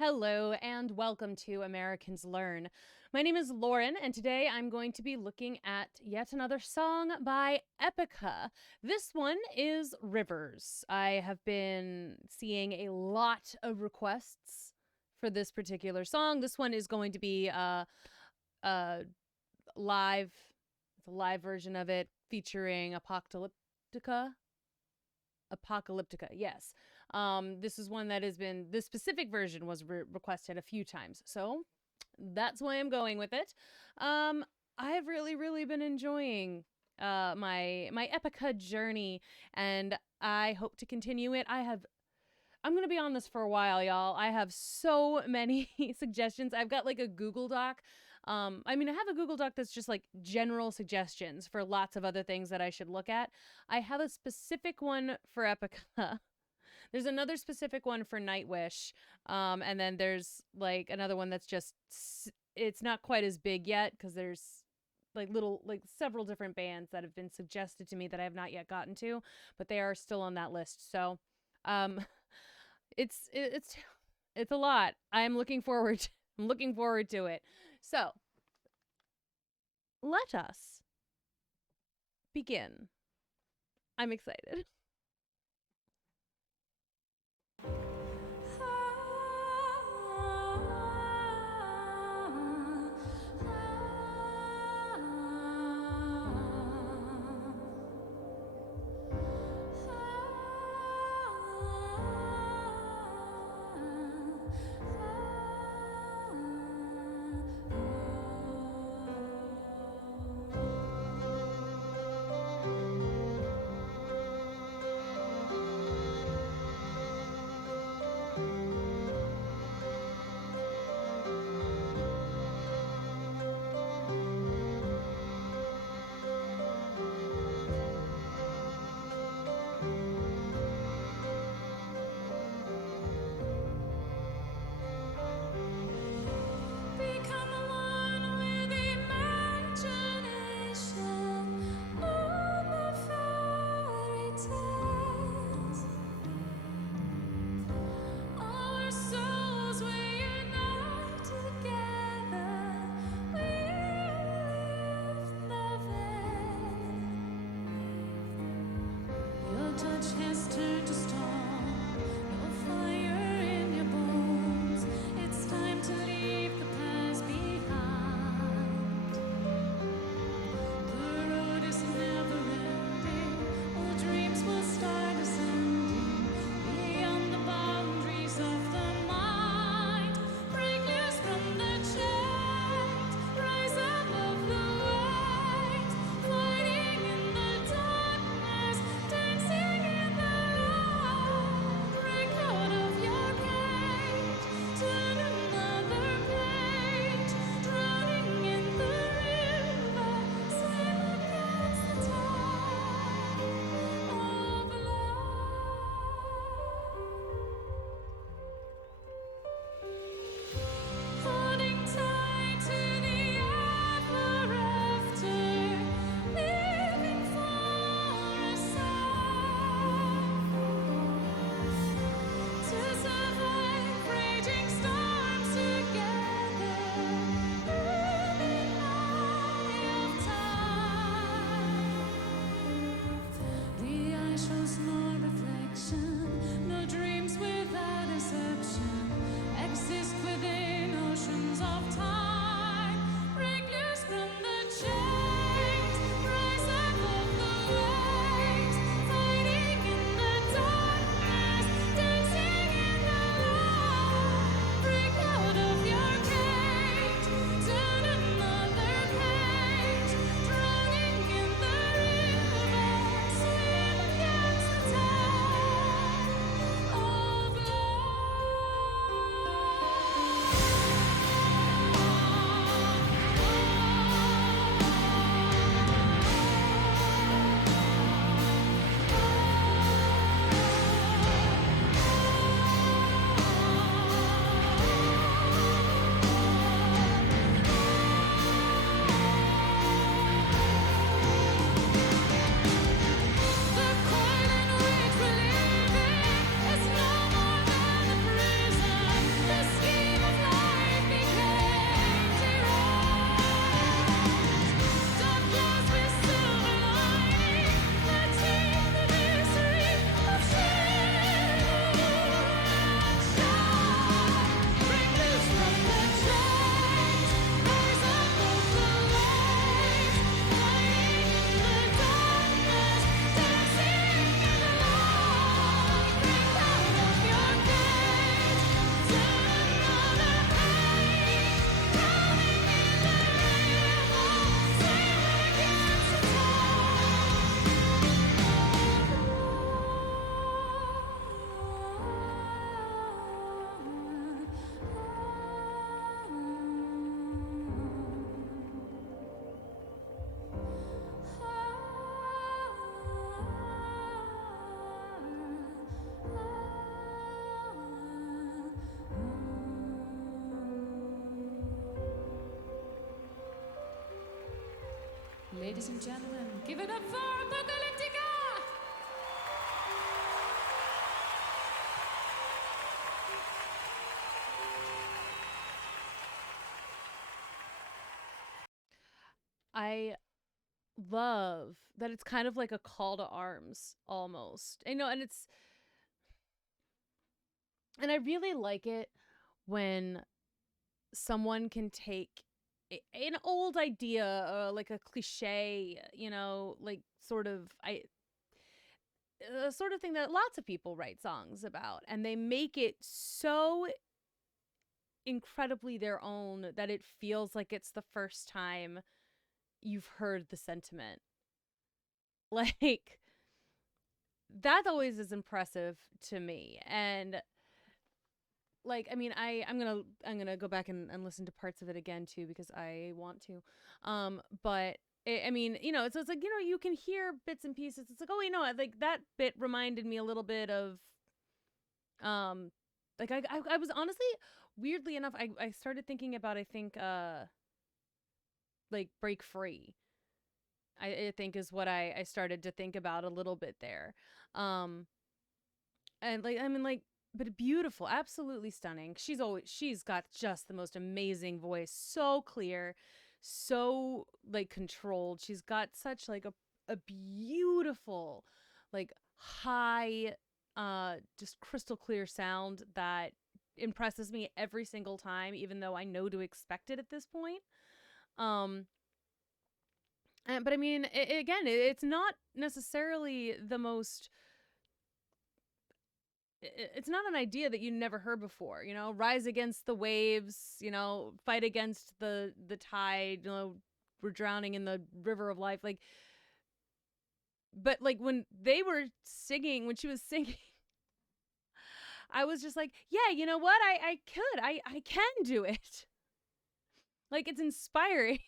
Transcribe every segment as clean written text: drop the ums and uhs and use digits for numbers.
Hello and welcome to Americans Learn. My name is Lauren, and today I'm going to be looking at yet another song by EPICA. This one is Rivers. I have been seeing a lot of requests for this particular song. This one is going to be a live, it's a live version of it featuring Apocalyptica, yes. This is one that has been, this specific version was requested a few times, so that's why I'm going with it. I've really been enjoying my Epica journey, and I hope to continue it. I'm gonna be on this for a while, y'all. I have so many suggestions. I've got like a Google Doc. I have a Google Doc that's just like general suggestions for lots of other things that I should look at. I have a specific one for Epica. There's another specific one for Nightwish. And then there's like another one that's just, it's not quite as big yet because there's like several different bands that have been suggested to me that I have not yet gotten to, but they are still on that list. So, um, it's a lot. I'm looking forward to it. So, let us begin. I'm excited. Ladies and gentlemen, give it up for Apocalyptica! I love that it's kind of like a call to arms almost. I know, and I really like it when someone can take an old idea, like a cliche, like sort of thing that lots of people write songs about, and they make it so incredibly their own that it feels like it's the first time you've heard the sentiment. Like, that always is impressive to me. And like, I mean, I'm gonna go back and listen to parts of it again too, because I want to. But I mean, so it's like, you can hear bits and pieces. It's like, oh, like that bit reminded me a little bit of like I was honestly, weirdly enough, I started thinking about, I think, like Break Free, I think is what I started to think about a little bit there. Um and like, I mean, like, but beautiful, absolutely stunning. She's got just the most amazing voice, so clear, so like controlled. She's got such like a beautiful, like, high, just crystal clear sound that impresses me every single time, even though I know to expect it at this point. um but I mean, again, it's not necessarily the most, it's not an idea that you never heard before, rise against the waves, fight against the tide, we're drowning in the river of life, like. But like, when she was singing, I was just like, yeah, you know what, I can do it. Like, it's inspiring.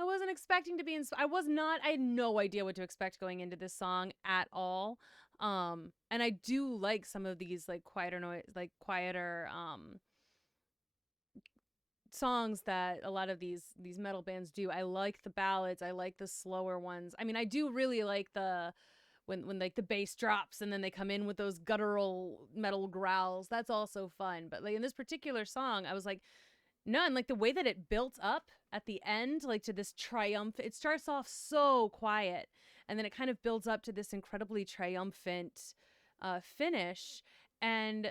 I wasn't expecting to be inspired. I had no idea what to expect going into this song at all. And I do like some of these like quieter songs that a lot of these metal bands do. I like the ballads. I like the slower ones. I mean, I do really like when like the bass drops and then they come in with those guttural metal growls. That's also fun. But like in this particular song, I was like, no, and like the way that it built up at the end, like to this triumph, it starts off so quiet, and then it kind of builds up to this incredibly triumphant finish. And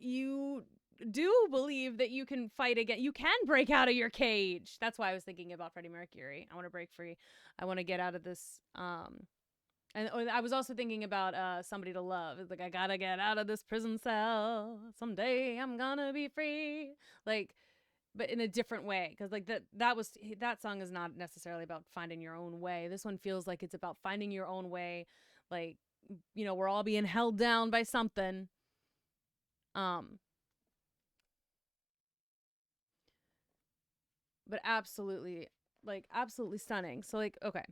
you do believe that you can fight again. You can break out of your cage. That's why I was thinking about Freddie Mercury. I want to break free. I want to get out of this. And I was also thinking about Somebody to Love. It's like, I gotta get out of this prison cell. Someday I'm gonna be free. Like, but in a different way. Because like that song is not necessarily about finding your own way. This one feels like it's about finding your own way. Like, we're all being held down by something. But absolutely, like, absolutely stunning. So like, okay.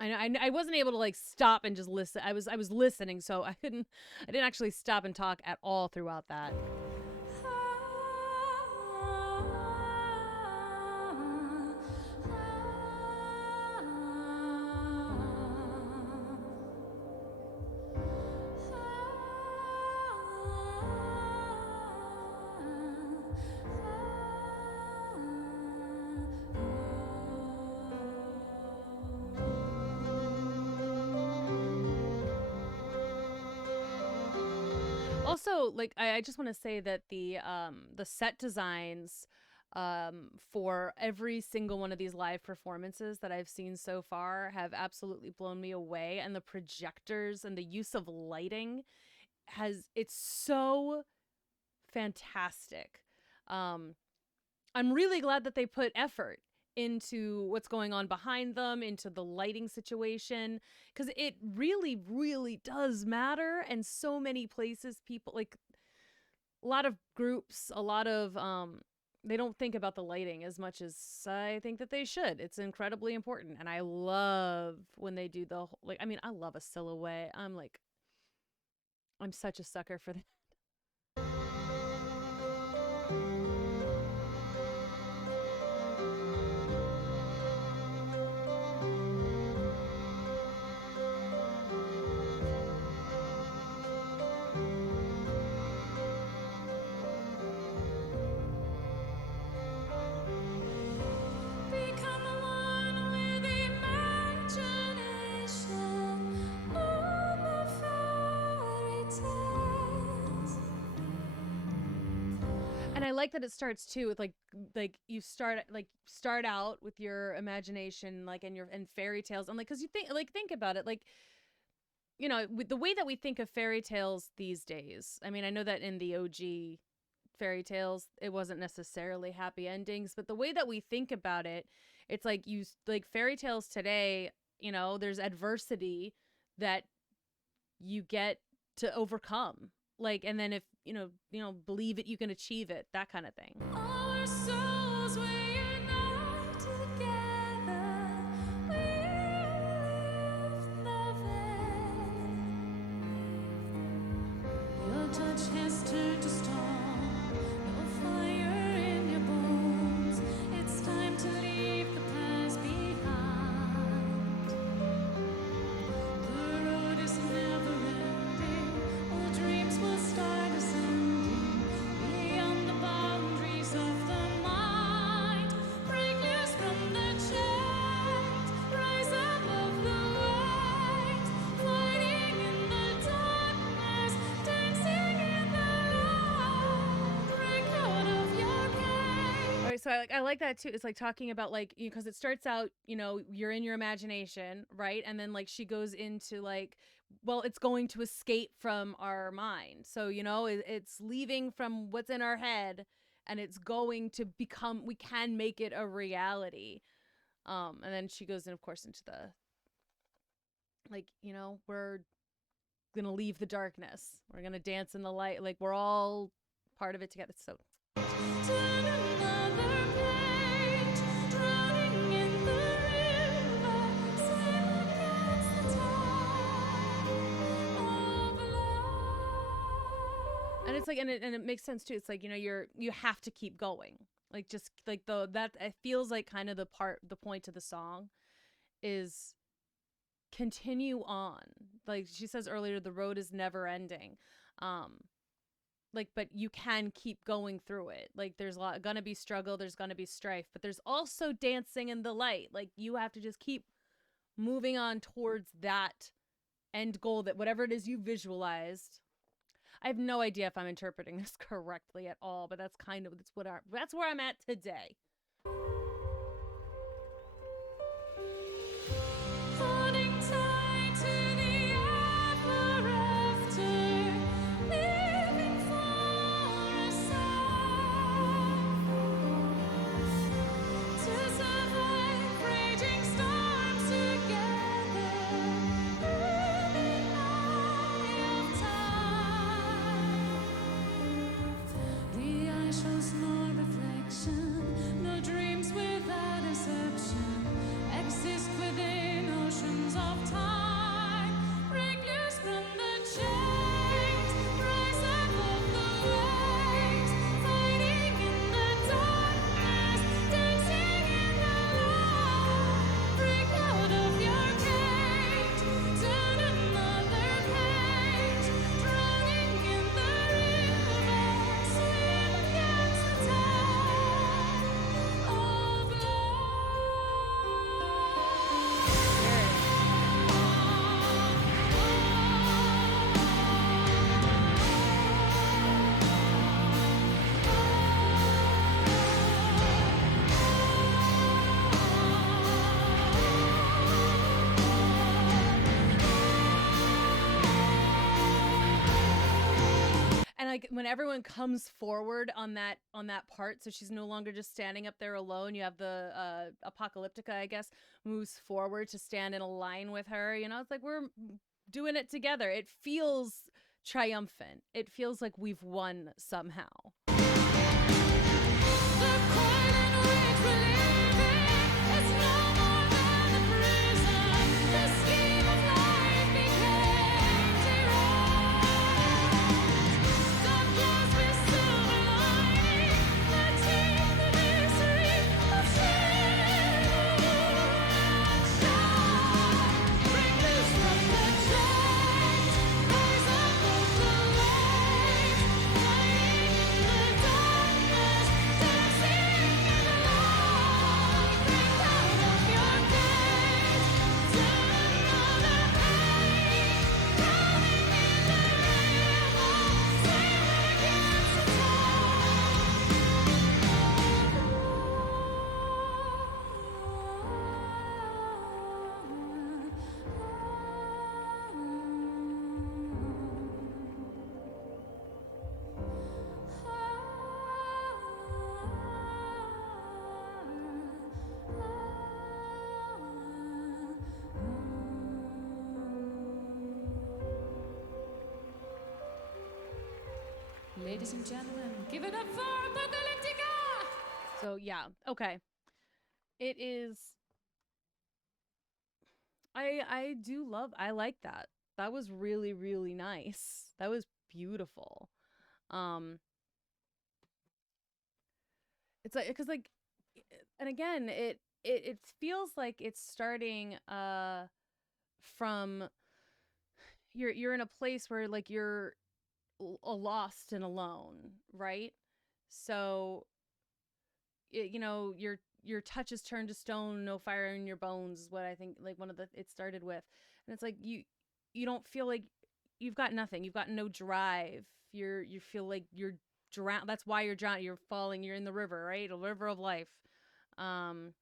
I wasn't able to like stop and just listen. I was listening, so I didn't actually stop and talk at all throughout that. Also, like, I just want to say that the set designs for every single one of these live performances that I've seen so far have absolutely blown me away, and the projectors and the use of lighting it's so fantastic. I'm really glad that they put effort into what's going on behind them, into the lighting situation, because it really, really does matter. And so many places, people, like, a lot of groups, a lot of they don't think about the lighting as much as I think that they should. It's incredibly important, and I love when they do the like. I mean, I love a silhouette. I'm such a sucker for that. And I like that it starts too with like you start out with your imagination, like, and fairy tales, and like, because you think about it, like, you know, with the way that we think of fairy tales these days. I mean, I know that in the OG fairy tales, it wasn't necessarily happy endings, but the way that we think about it, it's like fairy tales today, you know, there's adversity that you get to overcome. Like, and then if believe it, you can achieve it, that kind of thing. Our souls will unite together. We'll lift the veil. Your touch has turned to stone. No fire in your bones. It's time to leave the past behind. The road is never ending. All dreams will start ascending beyond the boundaries of the mind. Break loose from the chains, rise above the waves, fighting in the darkness, dancing in the light. Break out of your cage. All right, so I like that too. It's like talking about, like, because it starts out, you know, you're in your imagination, right? And then like she goes into like, well, it's going to escape from our mind. So, you know, it's leaving from what's in our head, and it's going to become, we can make it a reality. And then she goes in, of course, into the, like, you know, we're gonna leave the darkness. We're gonna dance in the light. Like, we're all part of it together. So Turn another page, drowning in the river, swim against the tide of love. and it's like, and it makes sense too. It's like, you know, you have to keep going. Like, just like that it feels like kind of the point of the song is continue on. Like she says earlier, the road is never ending. Like, but you can keep going through it. Like, there's gonna be struggle, there's gonna be strife, but there's also dancing in the light. Like, you have to just keep moving on towards that end goal, that whatever it is you visualized. I have no idea if I'm interpreting this correctly at all, but that's where I'm at today. Holding tight to the ever after, living for a sign. To survive raging storms together through the eye of time. The eye shows no reflection, no dreams without exception. Exist within oceans of time. Break loose from the chains, rise above the waves, fighting in the darkness, dancing in the light. Break out of your cage, turn another page, drowning in the river, swim against the tide of love. And like when everyone comes forward on that part, so she's no longer just standing up there alone. You have the Apocalyptica, I guess, moves forward to stand in a line with her. You know, it's like we're doing it together. It feels triumphant. It feels like we've won somehow. The coil in which we live is no more than a prison. The scheme of life became deranged. God bless with silver lining, letting the misery of sin and shine. Break loose from the chains, rise above the waves, fighting in the Ladies and gentlemen, give it up for Apocalyptica! So yeah, okay. It is. I do love. I like that. That was really really nice. That was beautiful. Um, it's like because like, and again, it feels like it's starting from you're in a place where like you're lost and alone, right? So you know your touch is turned to stone, no fire in your bones is what I think like one of the it started with. And it's like you don't feel like you've got nothing, you've got no drive, you feel like you're drowned. That's why you're drowning, you're falling, you're in the river, right? A river of life. um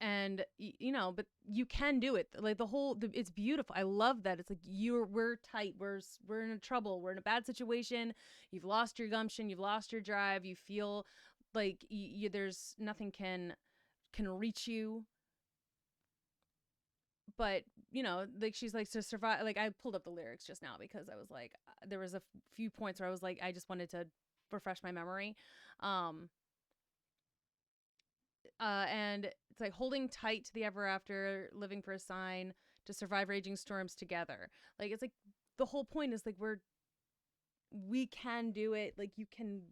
and you know, but you can do it. Like it's beautiful. I love that. It's like we're tight, we're in trouble, we're in a bad situation, you've lost your gumption, you've lost your drive, you feel like there's nothing can reach you. But you know, like she's like to survive. Like I pulled up the lyrics just now because I was like there was a few points where I was like I just wanted to refresh my memory. um and it's like holding tight to the ever after, living for a sign, to survive raging storms together. Like it's like the whole point is like we can do it. Like you can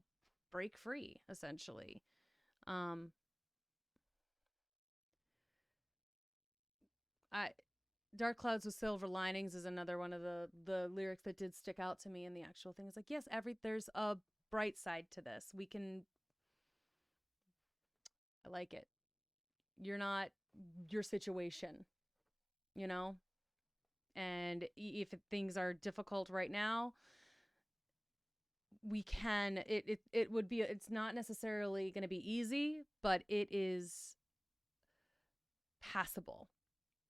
break free essentially. um I Dark clouds with silver linings is another one of the lyrics that did stick out to me. And the actual thing is like, yes, there's a bright side to this. We can. I like it. You're not your situation, you know. And if things are difficult right now, we can. It would be. It's not necessarily going to be easy, but it is passable.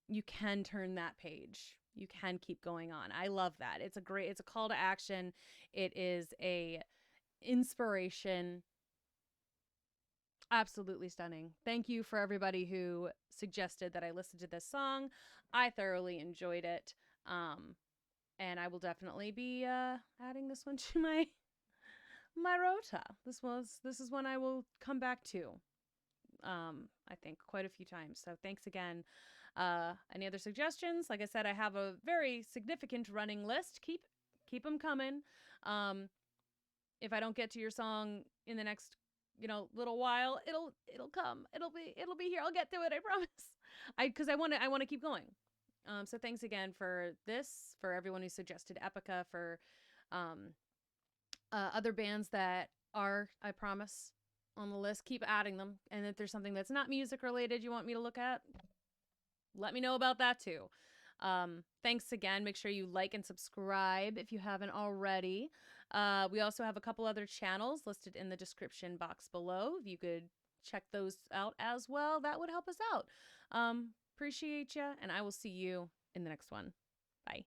You can turn that page. You can keep going on. I love that. It's a call to action. It is a inspiration. Absolutely stunning. Thank you for everybody who suggested that I listen to this song. I thoroughly enjoyed it. And I will definitely be adding this one to my rota. This is one I will come back to. I think quite a few times. So thanks again. Any other suggestions? Like I said, I have a very significant running list. Keep them coming. Um, if I don't get to your song in the next little while, it'll come. It'll be here. I'll get to it. I promise. Because I want to keep going. So thanks again for this, for everyone who suggested Epica, for um, other bands that are, I promise, on the list. Keep adding them. And if there's something that's not music related you want me to look at, let me know about that too. Thanks again. Make sure you like and subscribe if you haven't already. We also have a couple other channels listed in the description box below. If you could check those out as well, that would help us out. Appreciate you, and I will see you in the next one. Bye.